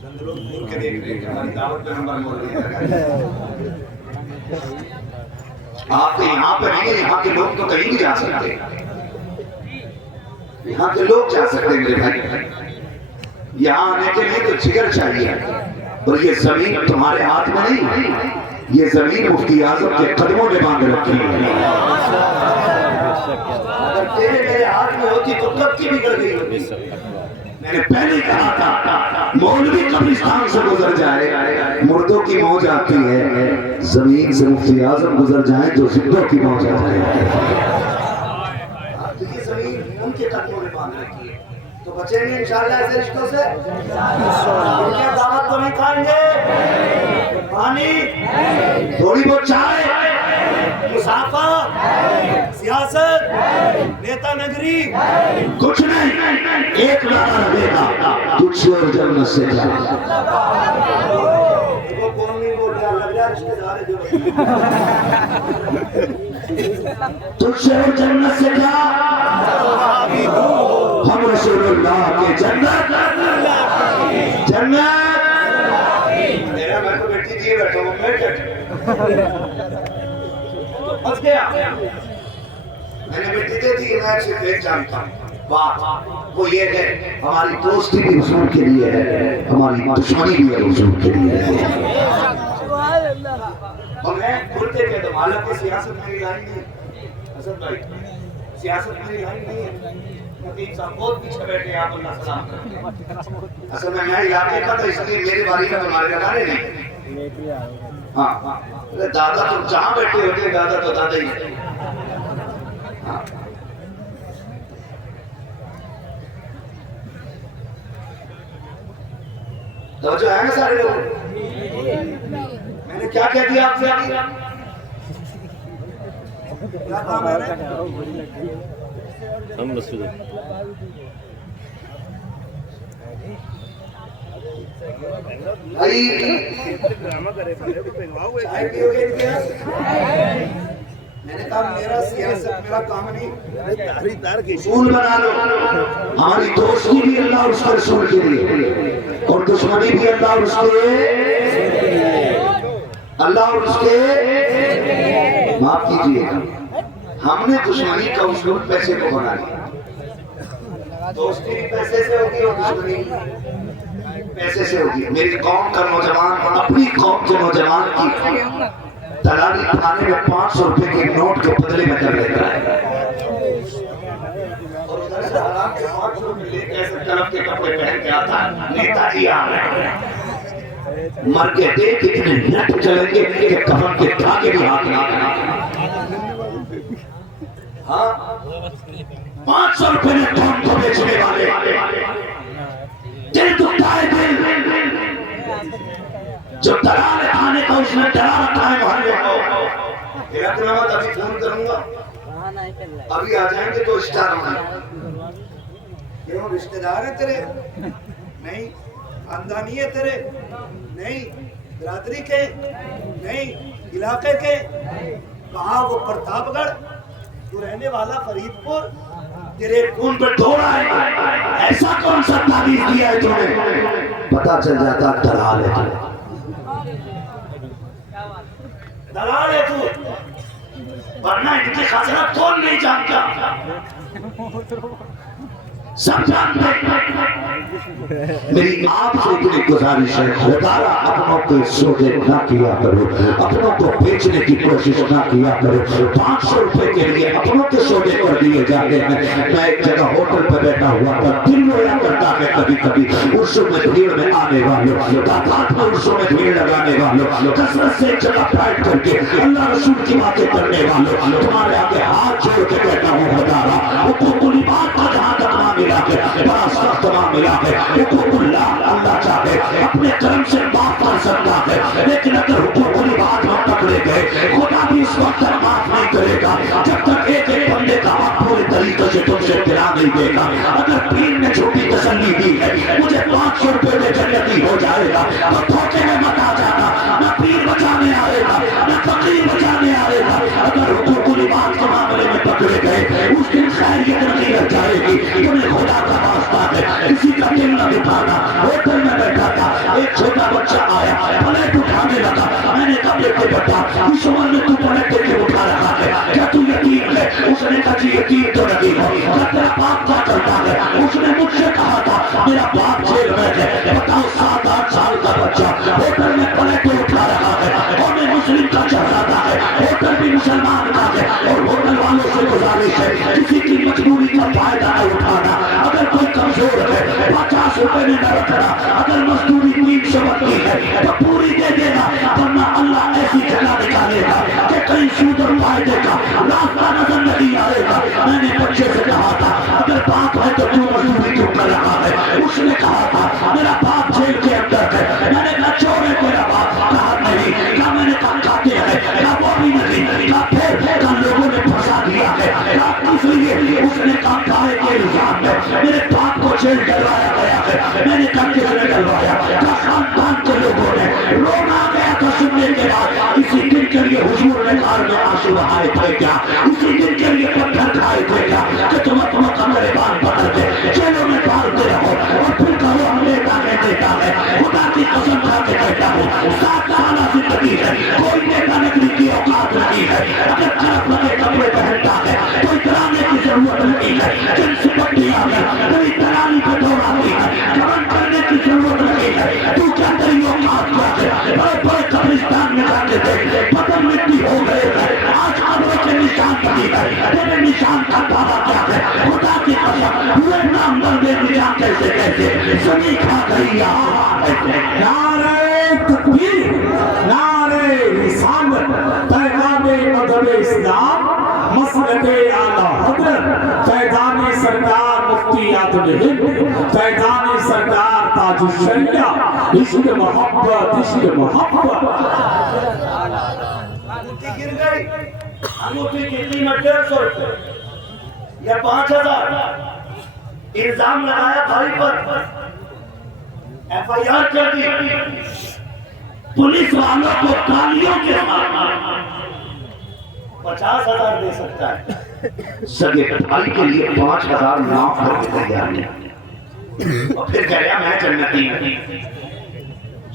चंद लोग घूर के देख रहे हैं हमारी दावत पे नंबर बोल रहे हैं। आपके यहाँ पे नहीं, यहाँ के लोग तो कहीं भी जा सकते हैं, यहाँ के लोग जा सकते हैं मेरे भाई। यहाँ आने के लिए तो जिगर चाहिए, और ये जमीन तुम्हारे हाथ में नहीं, ये जमीन मुफ्ती आजम के कदमों में बांध रखी है। अगर तेरे मेरे हाथ में होती तो कब की बिगड़ गई होती। मैंने पहले कहा था मौलवी कब्रिस्तान से गुजर जाए मुर्दों की मौज आती है, जमीन से मुफ्ती आजम गुजर जाए तो जिंदों की मौज आ जाए। तो ये जमीन उनके कदमों में बांध रखी है, तो बचेंगे इंशाअल्लाह ऐसे रिश्तों से। उनके दावत तो नहीं खाएंगे, पानी थोड़ी बहुत चाय, मुसाफा, सियासत, नेता नगरी कुछ नहीं, एक नारा रहेगा तुझसे और जन्नत से जा। वो कौन नहीं बोल रहा, लग रहा रिश्तेदार है जो तुझसे और जन्नत से जा, हम रसूलुल्लाह के जन्नत जन्नत। मेरा मैं तो बेटी दिए बैठा हूँ, फंस गया। मैंने बेटी दे दी, मैं सिर्फ एक जानता हूँ बात, वो ये है हमारी दोस्ती भी हुजूर के लिए है, हमारी दुश्मनी भी है हुजूर के लिए है। और मैं बोलते के तो मालूम की सियासत मेरी लाइन नहीं है हसन भाई, सियासत मेरी लाइन नहीं है। नकीब साहब बहुत पीछे बैठे आप, अल्लाह सलाम करें। असल में मैं इलाके का, तो इसलिए मेरे बारे में तुम्हारे लगाने नहीं। हाँ दादा तुम जहाँ बैठे होते, दादा तो दादा ही है। हाँ। तो जो है ना सारे लोग, मैंने क्या कह दिया आपसे अभी, क्या काम है हम रसूल भाई मैंने कहा मेरा सियासत मेरा काम नहीं, उसूल बना लो। हमारी दोस्ती भी अल्लाह और उसके रसूल के लिए, और दुश्मनी भी अल्लाह और उसके माफ कीजिएगा, हमने दुश्मनी का उसूल पैसे को बना लिया। दोस्ती भी पैसे से होगी और दुश्मनी पैसे से होगी। मेरी कौम का नौजवान अपनी कौम के नौजवान की दलाली थाने में 500 रुपए के नोट के बदले में कर लेता है, और उधर से हराम के 500 रुपए लेके ऐसे कलम के कपड़े पहन के आता है, नेताजी आ रहे हैं। मर के देख इतने नट चलेंगे कि कफन के धागे भी हाथ ना। हाँ 500 रुपए में कौन को बेचने वाले दिल दुखता है, दिल जो दलाल आने का उसने डरा रखा है मोहल्ले को। मेरा तो नाम अभी फोन करूंगा, अभी आ जाएंगे तो स्टार होंगे। क्यों रिश्तेदार है तेरे? नहीं। खानदानी है तेरे? नहीं। बिरादरी के? नहीं। इलाके के? कहाँ वो प्रतापगढ़, तू रहने वाला फरीदपुर, तेरे खून पे ढोड़ा है, ऐसा कौन सा ताबीज दिया है तूने? पता चल जाता दलाल है तू, दलाल है तू, वरना इनकी खसरा कौन नहीं जानता, सब जानते। मेरी आपसे इतनी गुजारिश है, खुदारा अपनों को सौदे ना किया करो, अपनों को बेचने की कोशिश ना किया करो। 500 रुपए के लिए अपनों के सौदे कर दिए जाते हैं। मैं एक जगह होटल पर बैठा हुआ था, दिल रोया करता है कभी कभी उर्सों में भीड़ में आने वालों, तादाद में उर्सों में भीड़ लगाने वालों, कसरत से एक जगह बैठ करके अल्लाह रसूल की बातें करने वालों, तुम्हारे आगे हाथ जोड़ के बैठा हूँ खुदारा, हुकूकुल बात का जहाँ तक मिला है, बड़ा सख्त मिला है। हुकूकुल्लाह अल्लाह चाहे अपने कर्म से माफ कर सकता है, लेकिन अगर हुकूकुल बात हम पकड़े गए, खुदा भी इस वक्त माफ नहीं करेगा जब तक एक एक बंदे का हक पूरे तरीके से तुमसे दिला नहीं देगा। अगर पीर ने झूठी तसल्ली दी है मुझे 500 रुपए में जन्नती हो जाएगा, तो धोखे में मत आ जाना, न पीर बचाने आएगा न फकीर बचाने आएगा। अगर हुकूकुल बात के मामले में पकड़े गए उस दिन खैरियत नहीं लग जाएगी। तुम्हें खुदा का वास्ता है, किसी का दिल न दिखाना। होटल में बैठा था, एक छोटा बच्चा आया, प्लेट उठाने लगा। मैंने कहा बेटे बेटा इस उम्र में तू प्लेट लेके उठा रहा है, क्या तू यतीम है? उसने कहा जी यतीम तो नहीं हो। क्या तेरा बाप क्या करता है? उसने मुझसे कहा था मेरा बाप जेल में है। बताओ 7-8 साल का बच्चा मुसलमान का है और होटल वालों से गुजारिश है किसी की मजबूरी का फायदा न उठाना। अगर कोई कमजोर है 50 रुपए में न रखना, अगर मजदूरी 300 बनती है तो पूरी दे देना, वरना अल्लाह ऐसी जगह निकालेगा कि कहीं सूद और फायदे का रास्ता नजर नहीं आएगा। मैंने बच्चे से कहा था अगर बाप है तो क्यों मजदूरी क्यों कर रहा है? उसने कहा था मेरा बाप जेल के अंदर है। मैंने कहा चोर है तेरा बाप? कहा नहीं। कहा मैंने कहा खाते हैं? कहा वो भी नहीं। कहा फिर कहा लोगों ने फंसा दिया है। कहा किस लिए? उसने कहा खाए के इल्जाम में मेरे बाप को जेल डलवाया गया है। मैंने कहा किसने डलवाया? कहा खानदान के लोगों ने। रोना आ गया था सुनने के बाद। इसी दिन के लिए हुजूर ने कार में आंसू बहाए थे क्या? इसी दिन के लिए पत्थर खाए थे क्या कि तुम मेरे बाल पकड़ के जेलों में डालते रहो और फिर कहो हमने ताकत देता है। खुदा की कसम खा के कहता हूँ 7 साल जिंदगी है, कोई नेता नकली की औकात नहीं है। अगर खराब लगे कपड़े पहनता है तो इतराने की जरूरत नहीं है। जिनसे पट्टियां है तो इतरानी पे दौड़ाती है, गबन करने की जरूरत नहीं है। तू क्या तेरी औकात क्या है? बड़े बड़े कब्रिस्तान में जाके देख पतन मिट्टी हो गए हैं, आज कब्रों के निशान बनी है। तेरे निशान का दावा क्या है? खुदा की कसम हुए नाम दर्दे निशान कैसे कैसे सभी खा गई। नारे तकबीर, नारे रिसालत, पैगामे मजहब इस्लाम, मसलके आला हज़रत, फैज़ाने सरकार मुफ्ती आज़म हिंद, फैज़ाने सरकार ताजुश शरिया, इश्क मोहब्बत, इश्क मोहब्बत। गिर गई अंगूठी की कीमत 150 रुपए या 5000। इल्जाम लगाया भाई पर, FIR कर दी। पुलिस वालों को गालियों के साथ 50,000 दे सकता है, सगे भाई के लिए 5,000 माफ करके तैयार है। और फिर कह रहा मैं जन्नती हूं।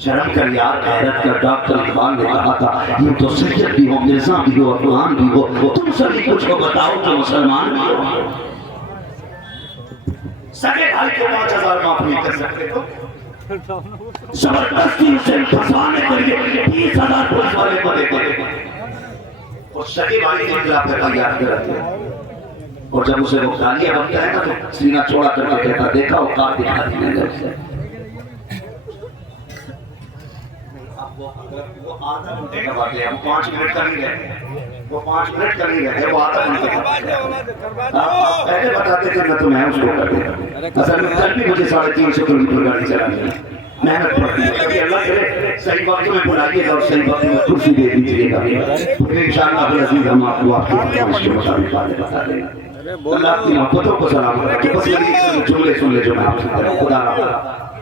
शर्म कर यार, गैरत का डॉक्टर इकबाल ने कहा था ये तो सैयद भी हो, मिर्जा भी हो, अफगान भी हो, तुम सभी कुछ को बताओ कि मुसलमान भी हो। सगे भाई को 5,000 माफ नहीं कर सकते तो जबरदस्ती से फंसाने के लिए 30,000 पुलिस वाले को देते और सगे भाई के खिलाफ तैयार करते हैं। और जब उसे वो गालियां बनता है ना तो सीना चौड़ा करके कहता देखा औकात दिखा दी मैंने। वो आधा घंटे का बात है, हम 5 मिनट का नहीं रहे, वो 5 मिनट का नहीं रहे, वो आधा घंटे का पहले बताते थे ना तो मैं उसको कर देता। असल में कल भी मुझे 350 किलोमीटर गाड़ी चलानी है, मेहनत पड़ती है। कभी अल्लाह करे सही वक्त में बुलाइएगा और सही वक्त में कुर्सी दे दीजिएगा, फिर इंशाअल्लाह फिर अजीज हम आपको आपके ख्वाहिश के मुताबिक बातें बता देंगे। अल्लाह आपकी मोहब्बतों को सलाम करे। बस ये जुमले सुन ले जो मैं आपसे कह रहा हूं। खुदा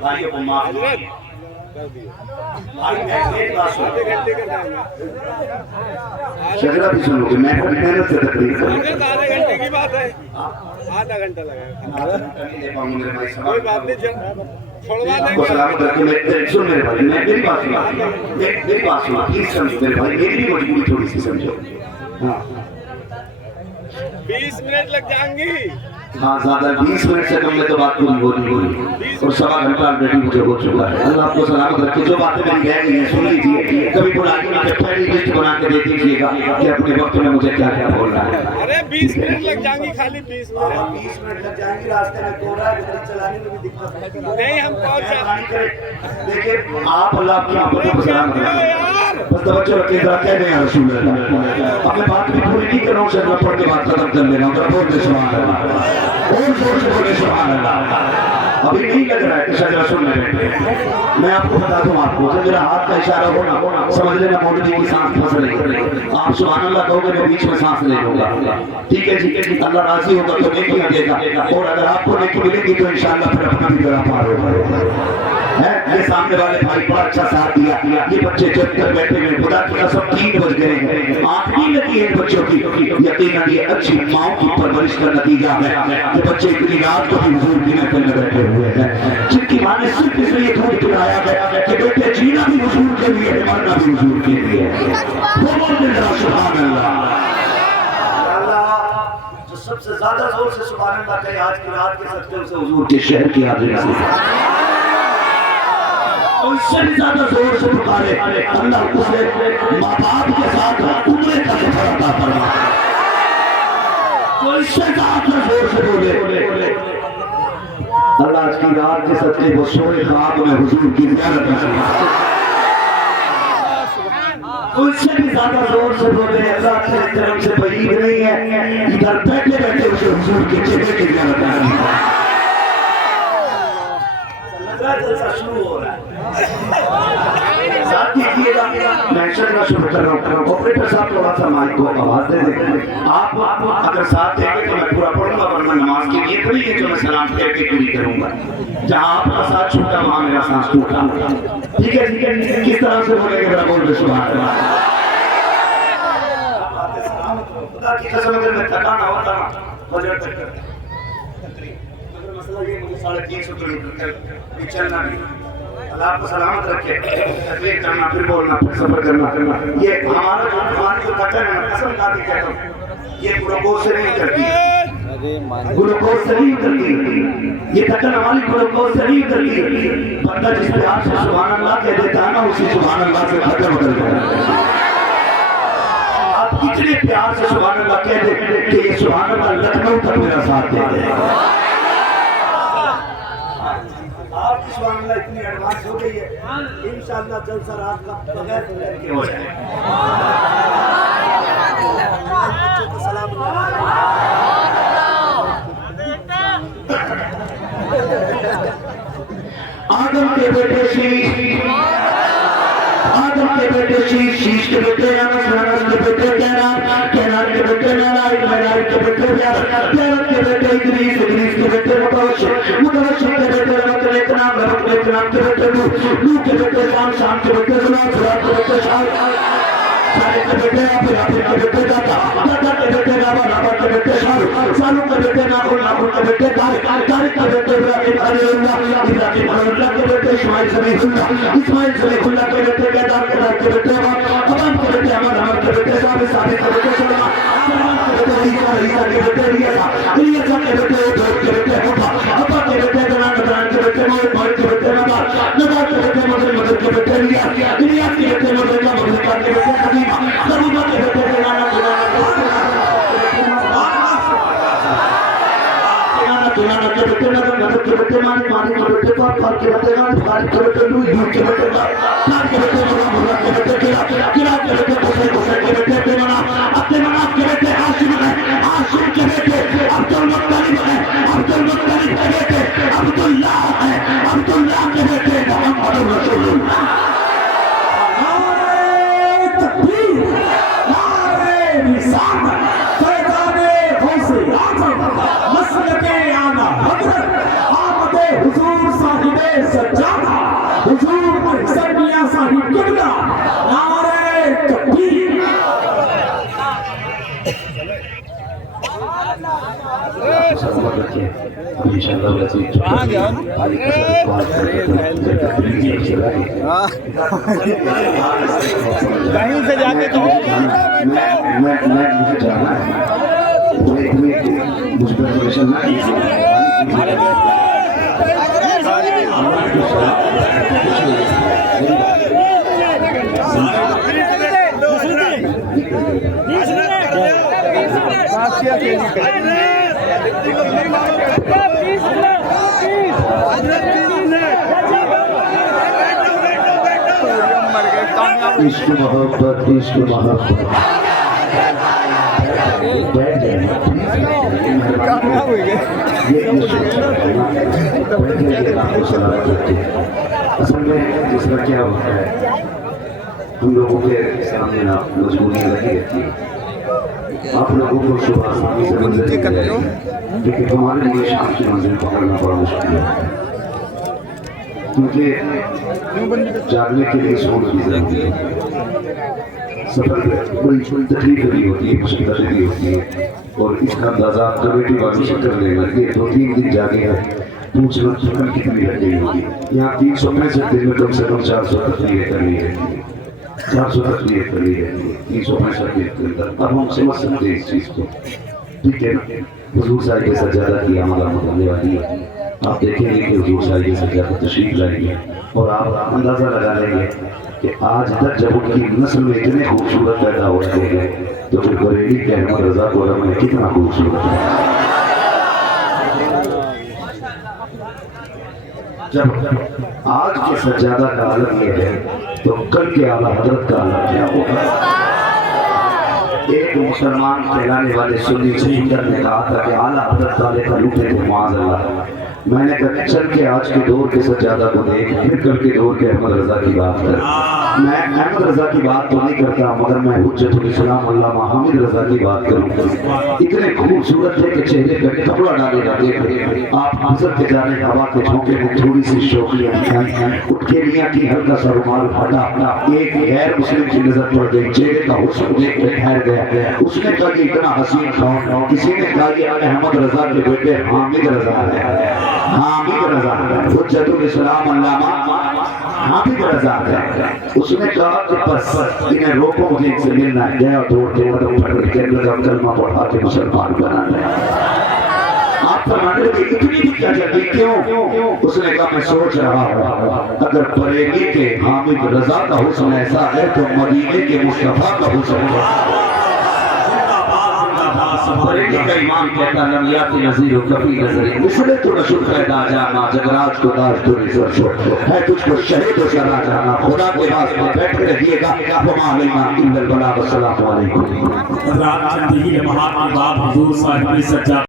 भाइयों को माफ शजरा भी सुनोगे, मैं कभी मेहनत से तकलीफ करूंगा। आधे घंटे की बात है, आधा घंटा लगेगा, कोई बात नहीं, छोड़वा देंगे। सलामत रखिए। सुन मेरे भाई, मैं मेरी बात सुना, मेरी बात सुना प्लीज समझो मेरे भाई, मेरी भी मजबूरी थोड़ी सी समझो। हाँ 20 मिनट लग जाएंगी। हाँ ज्यादा 20 मिनट से कम में तो बात पूरी होगी और 1.25 घंटा ऑलरेडी मुझे हो चुका है। अल्लाह आपको सलामत रखे। जो बातें मेरी रह गई हैं सुन लीजिए, कभी बुलाइए मुझे पहली लिस्ट बना के दे दीजिएगा कि अपने वक्त में मुझे क्या क्या बोलना है। अरे 20 मिनट लग जाएंगी, खाली 20 मिनट। 20 मिनट लग जाएंगे, रास्ते में कोहरा है, गाड़ी चलाने में भी दिक्कत नहीं, हम पहुंच जाएंगे। देखिए आप अल्लाह आपकी मोहब्बत को सलाम करें। बस तवज्जो रखिए जरा, कह रहे हैं रसूल अल्लाह। अब मैं बात भी पूरी नहीं कर रहा हूँ, सिर्फ मैं पढ़ के बात खत्म कर ले रहा हूँ। बोल दे सुभान अल्लाह, और जोर से बोले सुभान अल्लाह। अभी नहीं लग रहा है कि शजरा सुन रहे हैं। मैं आपको बता दूं, आपको जब मेरा हाथ का इशारा होना समझ लेना मौलवी की सांस फंस रही है। आप सुभान अल्लाह कहोगे मैं बीच में सांस ले लूंगा, ठीक है जी। अल्लाह राजी होगा तो नेकियां देगा, और अगर आपको नेकी मिलेगी तो इंशाअल्लाह फिर अपना भी बेड़ा पार होगा। ये सामने वाले भाई बड़ा अच्छा साथ दिया। ये बच्चे जब तक बैठे हुए, खुदा की कसम 3 बज गए हैं, आंख नहीं लगी है बच्चों की। यकीनन ये अच्छी माओ की परवरिश का नतीजा है कि बच्चे इतनी रात को भी हुजूर की महफिल में बैठे हुए हैं, जिनकी मां ने सिर्फ इसलिए दूध पिलाया गया कि बेटे जीना भी हुजूर के लिए है, मरना भी हुजूर के लिए है। सुभान अल्लाह। जो सबसे ज्यादा जोर से सुभान अल्लाह कहे आज की रात के सत्ते से हुजूर के शहर की हाजिरी से कोई उससे भी ज्यादा जोर से पुकारे, अल्लाह उसे माँ बाप के साथ उम्रे का सफर अता फरमाए। तो इससे ज्यादा जोर से बोले अल्लाह आज की रात के सच्चे वो सोए ख्वाब में हुजूर की ज़ियारत में, उससे भी ज्यादा जोर से बोले अल्लाह के तरफ से बईद नहीं है, इधर बैठे बैठे उसे हुजूर के चेहरे की ज़ियारत में शुरू हो रहा है। साथ कीजिएगा, मैं का शुरू कर रहा हूँ। ऑपरेटर साहब थोड़ा सा माइक को आवाज दे दें। आप अगर साथ देंगे तो मैं पूरा पढ़ूंगा, वरना नमाज के लिए पढ़िए जो मैं सलाम कह के पूरी करूंगा। जहाँ आपका साथ छूटा वहाँ मेरा सांस टूटा। ठीक है, ठीक है, किस तरह से बोलेंगे मेरा बोल सुभान अल्लाह। खुदा की कसम अगर मैं थका ना होता ना फजर तक करता, मगर मसला ये मुझे 350 किलोमीटर चलना नहीं। अल्लाह आपको सलामत रखे, तकलीफ करना, फिर बोलना, फिर सफर करना, ये हमारा जो हमारी जो थकन है, कसम खा के कहता हूँ, ये ग्लूकोज से नहीं करती, ग्लूकोज से नहीं करती, ये थकन हमारी ग्लूकोज से नहीं करती। बंदा जिस प्यार से सुभान अल्लाह कह देता है ना, उसी सुभान अल्लाह से थकन बदल जाता है। आप कितने प्यार से सुभान अल्लाह कह दे कि ये सुभान अल्लाह लखनऊ तक मेरा साथ दे दे। आपकी सुभान अल्लाह इतनी एडवांस हो गई है, इंशाअल्लाह जलसा रात का बगैर के हो जाए। आदम के बेटे शीश, आदम के बेटे शीश के बेटे अनस के बेटे कैनान के बेटे नारायण के बेटे प्यारत के बेटे इदरीस के बेटे मुतवश्शिर के बेटे रमत के बेटे नूह के बेटे शाम के बेटे सुलात के बेटे सारे के बेटे के बेटे दादा के बेटे राबा के बेटे सालू के बेटे नाखुन के बेटे तारिक के बेटे इब्राहिम खलीलुल्लाह के बेटे इस्माइल समीहुल्लाह के बेटे केदार के बेटे अमन के बेटे अमन के बेटे साबित के बेटे सलमान के बेटे ईसा के बेटे इलियासा के बेटे के बेटे अब्बा के बेटे दनान के बेटे मोहम्मद के बेटे नबा के बेटे मदद के बेटे इलियास के बेटे मदद के बेटे खलीमा के बेटे दुलाना के बेटे नदर के बेटे मानी के बेटे पार के बेटे गाड़ी के बेटे लूई के बेटे नार के बेटे भुला के बेटे किरा के बेटे कोसे के बेटे बेमना अपने मना के बेटे हाशिम के बेटे अब्दुल मुत्तलिब के बेटे अब्दुल्लाह के बेटे मोहम्मद रसूलुल्लाह। नारे तकबीर, नारे रिसालत, फैज़ाने गौसे आज़म, मसलके आला हज़रत, आमदे हुजूर साहिबे सज्जादा, हुजूर अहसन मियां साहिब किबला। नारे तकबीर। कहीं से जाके तो मैं मुझे जाना है, मुझे प्रिपरेशन इश्क मोहब्बत असल में जिस तरह क्या होता है, हम लोगों के सामने ना मजबूरी लगी रहती है। आप लोगों को सुबह आसानी से मंजिल मिल जाएगी, लेकिन हमारे लिए शाम की मंजिल पकड़ना बड़ा मुश्किल है, क्योंकि जागने के लिए सोना भी जरूरी है। सफर में बड़ी तकलीफ भी होती है, मुश्किलें भी होती है, और इसका अंदाजा कमेटी वालों से कर लेना कि 2-3 दिन जागेगा, दूसरा सफर कितनी लग गई होगी। यहाँ 365 दिन में कम से कम 400 तकलीफें करनी रहती है, 400 तकलीफें करनी रहती है 365 दिन के अंदर। अब हम समझ सकते हैं इस चीज़ को, ठीक है ना। हुजूर साहिब के सज्जादा की आमद आने वाली है, आप देखेंगे कि हुजूर साहिब सज्जा को तशरीफ लाएंगे और आप अंदाजा लगा लेंगे कि आज तक जब उनकी नस्ल में इतने खूबसूरत पैदा हो रहे हैं तो फिर बरेली के अहमद रजा को में कितना खूबसूरत है। जब आज के सज्जादा का आलम ये है तो कल के आला हजरत का आलम क्या होगा। एक मुसलमान कहलाने वाले सुन्नी स्पीकर ने कहा था कि आला हजरत वाले का लूटे थे माज़अल्लाह। मैंने कहा चल के आज के दौर के सज्जादा को देख फिर कल के दौर के अहमद रजा की बात कर। मैं अहमद रजा की बात तो नहीं करता मगर मैं हुज्जतुल इस्लाम अल्लामा हामिद रजा की बात करूंगा। इतने खूबसूरत थे कि चेहरे पर कपड़ा डाले जाते थे। आप गुजरते जाने हवा के झोंके में थोड़ी सी शौकियां दिखाई, उठ के लिया की हल्का सा रुमाल फटा, एक गैर मुस्लिम की नजर पड़ गई, चेहरे का हुस्न देख के ठहर गया। उसने कहा कि इतना हसीन कौन। किसी ने कहा कि अहमद रजा के बेटे हामिद रजा है, हामिद रजा हुज्जतुल इस्लाम अल्लामा हामिद रजा है। उसने कहा कि बस इन्हें रोको, मुझे इनसे मिलना है। गया दौड़ के कदम पकड़ के कलमा पढ़ा के मुसलमान बनाना है। आप फरमाते थे इतनी भी क्या जल्दी क्यों? उसने कहा मैं सोच रहा हूँ अगर बरेली के हामिद रजा का हुस्न ऐसा है तो मदीने के मुस्तफा का हुस्न है। बरेली का इमाम कहता नबियात नज़ीर कभी नजर इसलिए तो रसूल पैदा जाना जगराज को दाज तो रिजर है तुझको शहीद हो जाना जाना खुदा के पास में बैठ के रहिएगा। वमा अलैना इल्लल बलाग। अस्सलामु अलैकुम। रात चंद ही महान बाप हुजूर साहिब सच्चा